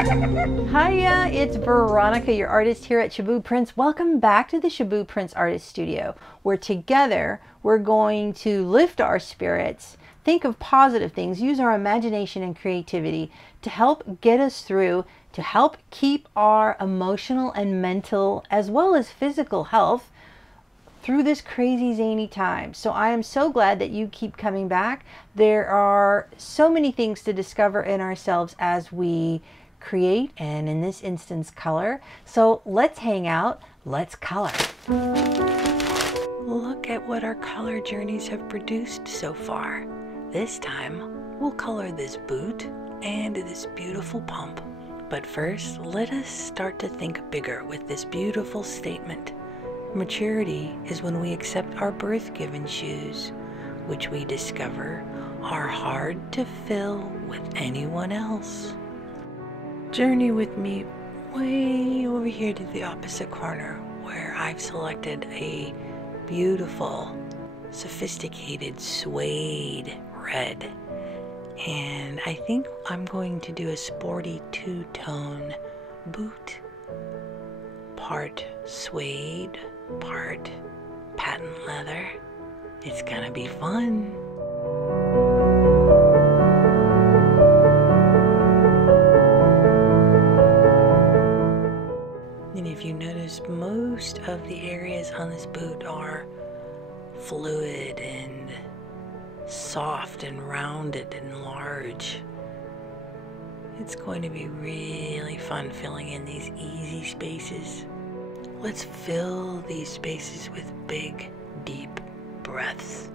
Hiya, it's Veronica, your artist here at Shaboo Prints. Welcome back to the Shaboo Prints Artist Studio, where together we're going to lift our spirits, think of positive things, use our imagination and creativity to help get us through, to help keep our emotional and mental as well as physical health through this crazy zany time. So I am so glad that you keep coming back. There are so many things to discover in ourselves as we create, and in this instance color. So let's hang out, let's color. Look at what our color journeys have produced so far. This time we'll color this boot and this beautiful pump. But first, let us start to think bigger with this beautiful statement. Maturity is when we accept our birth-given shoes, which we discover are hard to fill with anyone else. Journey with me way over here to the opposite corner, where I've selected a beautiful, sophisticated suede red. And I think I'm going to do a sporty two-tone boot. Part suede, part patent leather. It's gonna be fun. And if you notice, most of the areas on this boot are fluid and soft and rounded and large. It's going to be really fun filling in these easy spaces. Let's fill these spaces with big, deep breaths.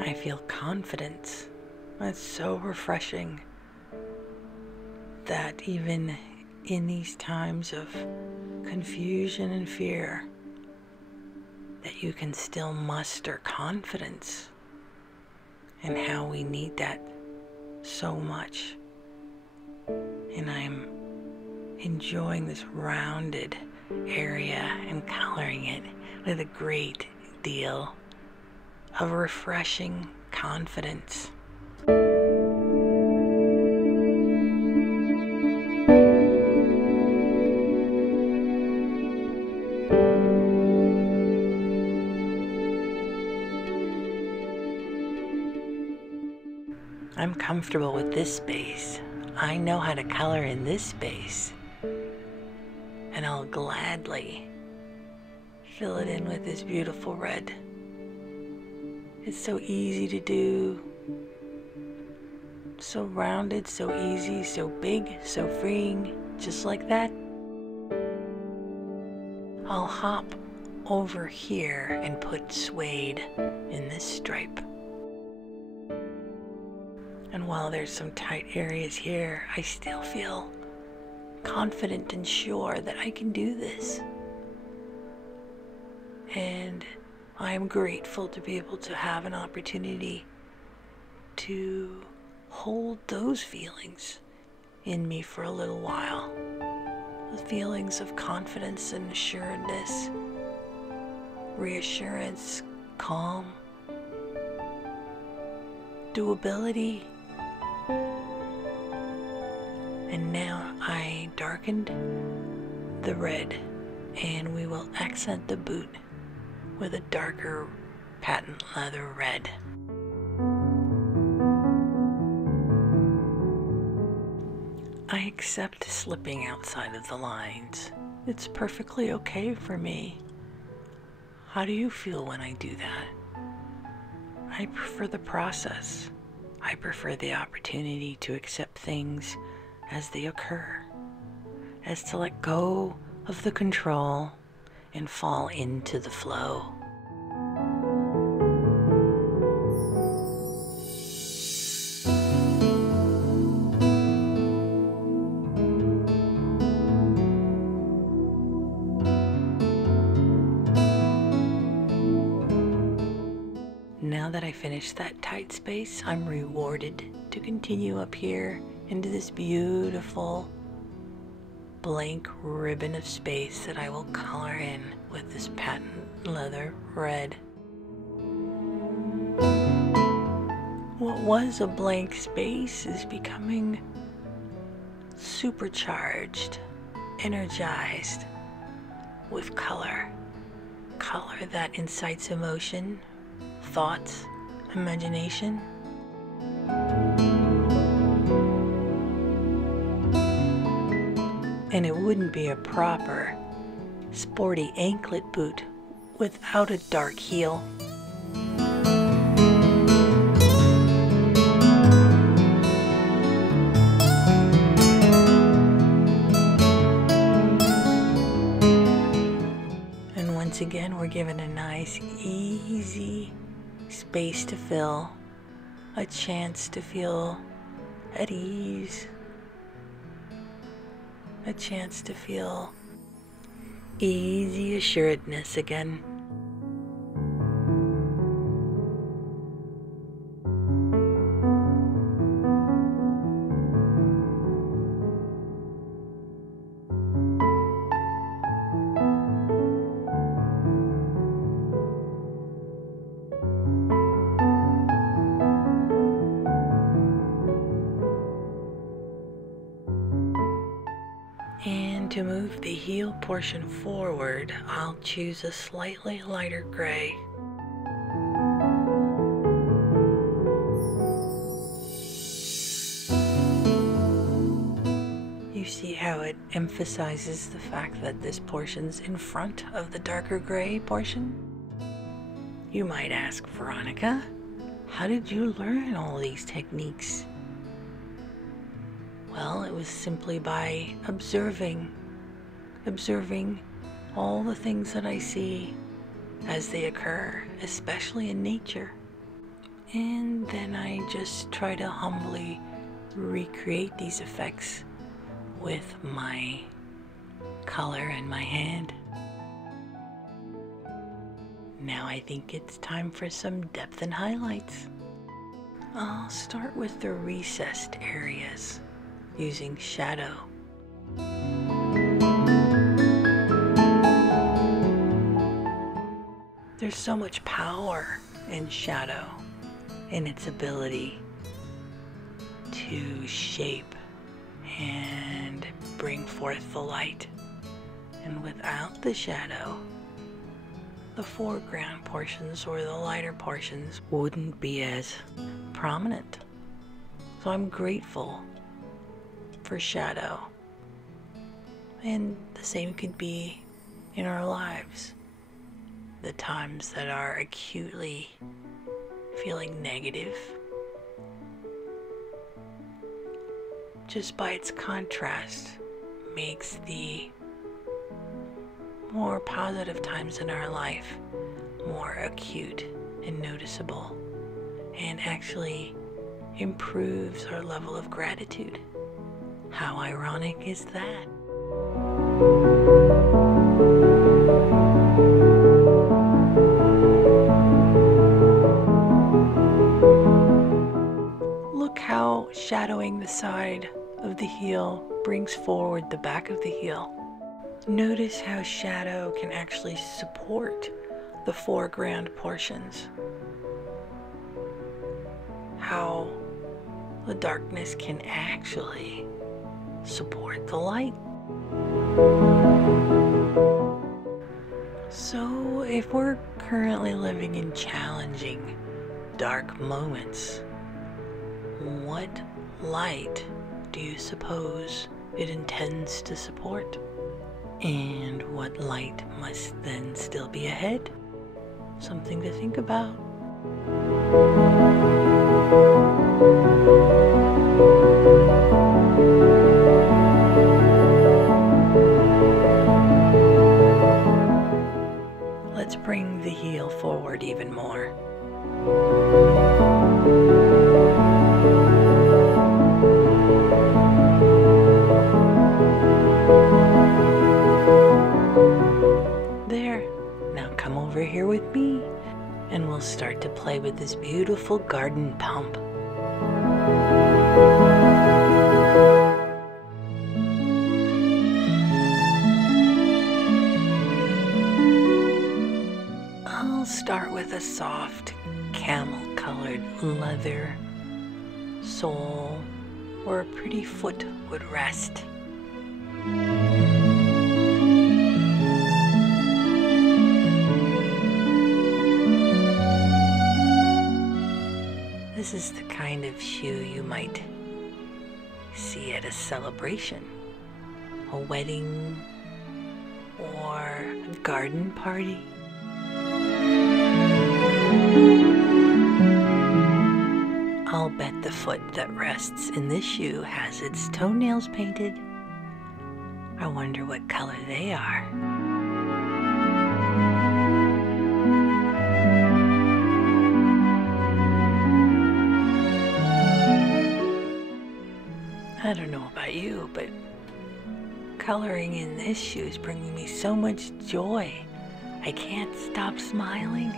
I feel confidence. That's so refreshing that even in these times of confusion and fear, that you can still muster confidence, and how we need that so much. And I'm enjoying this rounded area and coloring it with a great deal of refreshing confidence. I'm comfortable with this space. I know how to color in this space, and I'll gladly fill it in with this beautiful red. It's so easy to do, so rounded, so easy, so big, so freeing, just like that. I'll hop over here and put suede in this stripe. And while there's some tight areas here, I still feel confident and sure that I can do this. And I am grateful to be able to have an opportunity to hold those feelings in me for a little while. The feelings of confidence and assuredness, reassurance, calm, doability. And now I darkened the red, and we will accent the boot with a darker patent leather red. I accept slipping outside of the lines. It's perfectly okay for me. How do you feel when I do that? I prefer the process. I prefer the opportunity to accept things as they occur, as to let go of the control and fall into the flow. Now that I finished that tight space, I'm rewarded to continue up here into this beautiful blank ribbon of space that I will color in with this patent leather red. what was a blank space is becoming supercharged, energized with color. Color that incites emotion, thoughts, imagination. And it wouldn't be a proper, sporty anklet boot without a dark heel. And once again, we're given a nice, easy space to fill, a chance to feel at ease, a chance to feel easy assuredness again. And to move the heel portion forward, I'll choose a slightly lighter gray. You see how it emphasizes the fact that this portion's in front of the darker gray portion? You might ask, Veronica, how did you learn all these techniques? Well, it was simply by observing all the things that I see as they occur, especially in nature. And then I just try to humbly recreate these effects with my color and my hand. Now I think it's time for some depth and highlights. I'll start with the recessed areas, using shadow. There's so much power in shadow, in its ability to shape and bring forth the light. And without the shadow, the foreground portions or the lighter portions wouldn't be as prominent. So I'm grateful for shadow. And the same could be in our lives. The times that are acutely feeling negative, just by its contrast, makes the more positive times in our life more acute and noticeable, and actually improves our level of gratitude. How ironic is that? Look how shadowing the side of the heel brings forward the back of the heel. Notice how shadow can actually support the foreground portions. How the darkness can actually support the light. So if we're currently living in challenging, dark moments, what light do you suppose it intends to support? And what light must then still be ahead? Something to think about. Let's bring the heel forward even more. There, now come over here with me and we'll start to play with this beautiful garden pump. I'll start with a soft camel-colored leather sole, or a pretty foot would rest. This is the kind of shoe you might see at a celebration, a wedding, or a garden party. I'll bet the foot that rests in this shoe has its toenails painted. I wonder what color they are. I don't know about you, but coloring in this shoe is bringing me so much joy. I can't stop smiling.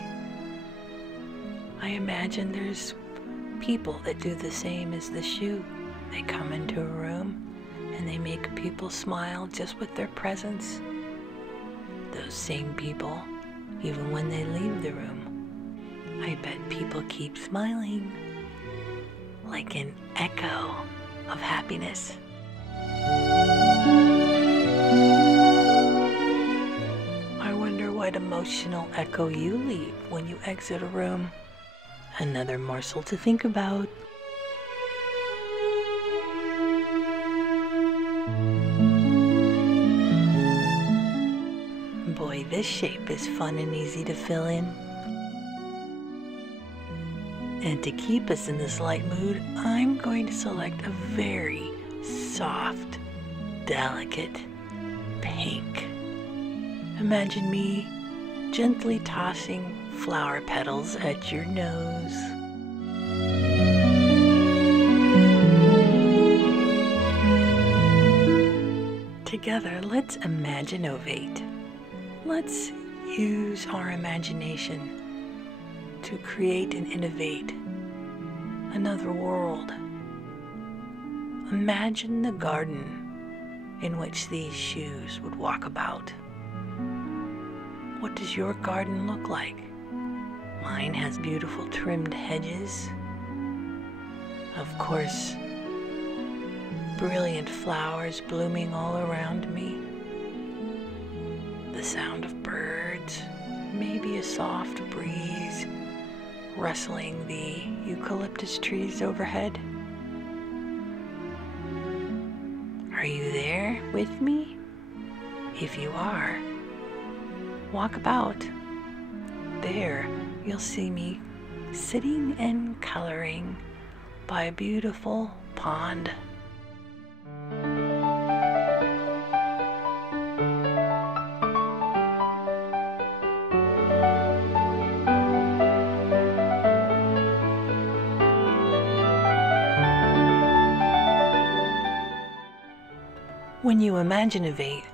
I imagine there's people that do the same as the shoe. They come into a room and they make people smile just with their presence. Those same people, even when they leave the room, I bet people keep smiling, like an echo of happiness. I wonder what emotional echo you leave when you exit a room. Another morsel to think about. Boy, this shape is fun and easy to fill in. And to keep us in this light mood, I'm going to select a very soft, delicate pink. Imagine me gently tossing flower petals at your nose. Together, let's imaginovate. Let's use our imagination to create and innovate another world. Imagine the garden in which these shoes would walk about. What does your garden look like? Mine has beautiful trimmed hedges. Of course, brilliant flowers blooming all around me. The sound of birds, maybe a soft breeze rustling the eucalyptus trees overhead. Are you there with me? If you are, walk about. There, you'll see me sitting and coloring by a beautiful pond. When you imaginovate,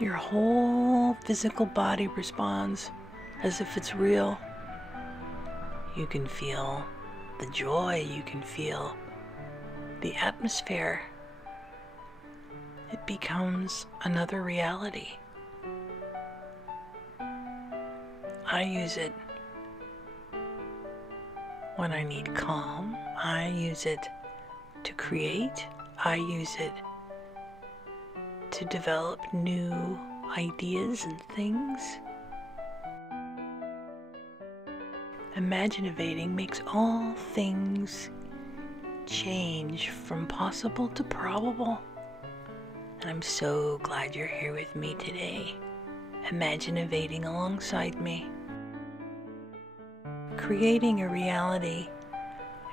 your whole physical body responds as if it's real. You can feel the joy, you can feel the atmosphere. It becomes another reality. I use it when I need calm. I use it to create. I use it to develop new ideas and things. Imaginovating makes all things change from possible to probable. And I'm so glad you're here with me today, imaginovating alongside me, creating a reality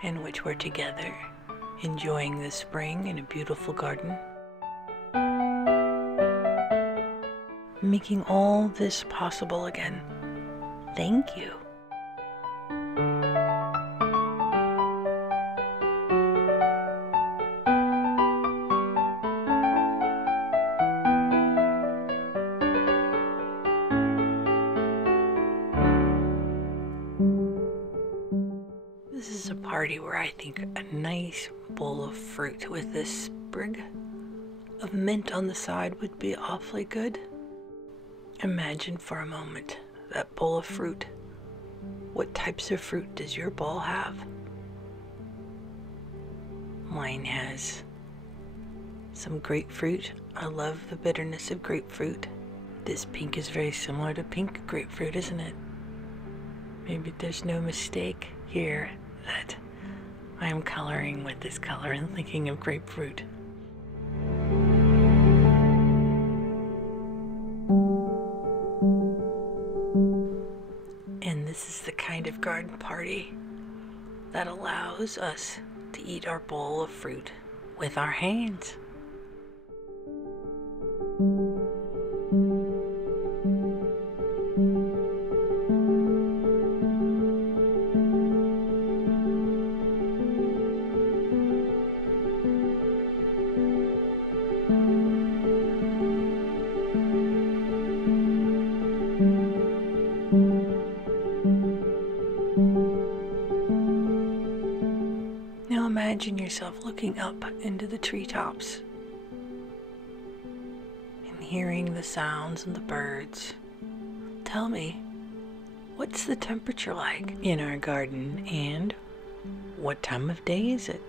in which we're together, enjoying the spring in a beautiful garden, making all this possible again. Thank you. This is a party where I think a nice bowl of fruit with this sprig of mint on the side would be awfully good. Imagine for a moment that bowl of fruit. What types of fruit does your bowl have? Mine has some grapefruit. I love the bitterness of grapefruit. This pink is very similar to pink grapefruit, isn't it? Maybe there's no mistake here that I am coloring with this color and thinking of grapefruit. And this is the kind of garden party that allows us to eat our bowl of fruit with our hands. Now imagine yourself looking up into the treetops and hearing the sounds and the birds. Tell me, what's the temperature like in our garden and what time of day is it?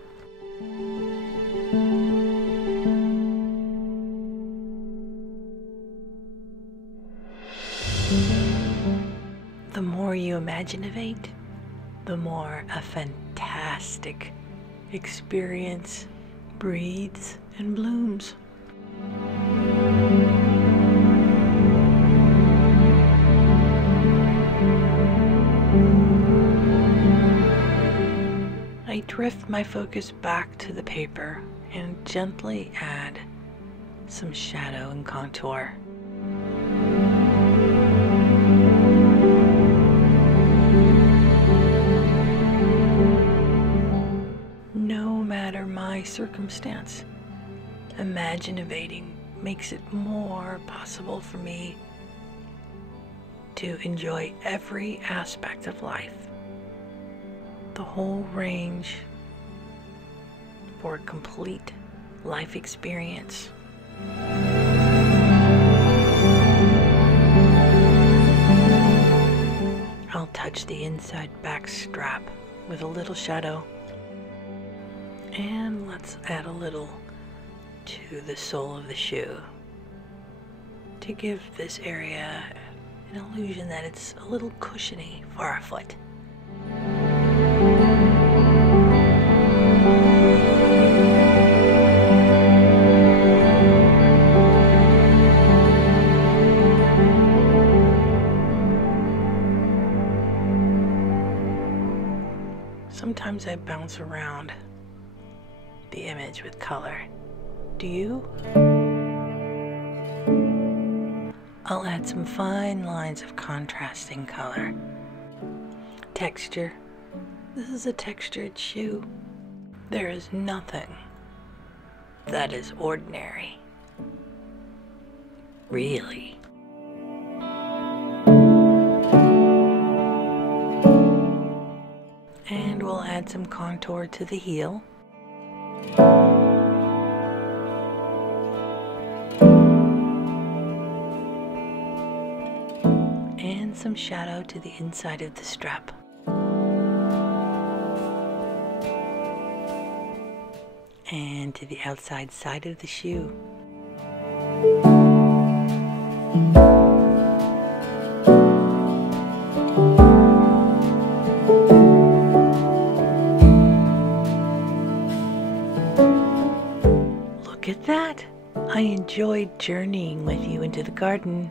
The more you imaginate, the more a fantastic experience breathes and blooms. I drift my focus back to the paper and gently add some shadow and contour. No matter my circumstance, imaginating makes it more possible for me to enjoy every aspect of life, the whole range, for a complete life experience. I'll touch the inside back strap with a little shadow. And let's add a little to the sole of the shoe to give this area an illusion that it's a little cushiony for our foot. Sometimes I bounce around the image with color. Do you? I'll add some fine lines of contrasting color. Texture. This is a textured shoe. There is nothing that is ordinary. Really. And we'll add some contour to the heel. And some shadow to the inside of the strap. And to the outside side of the shoe. Look at that! I enjoyed journeying with you into the garden.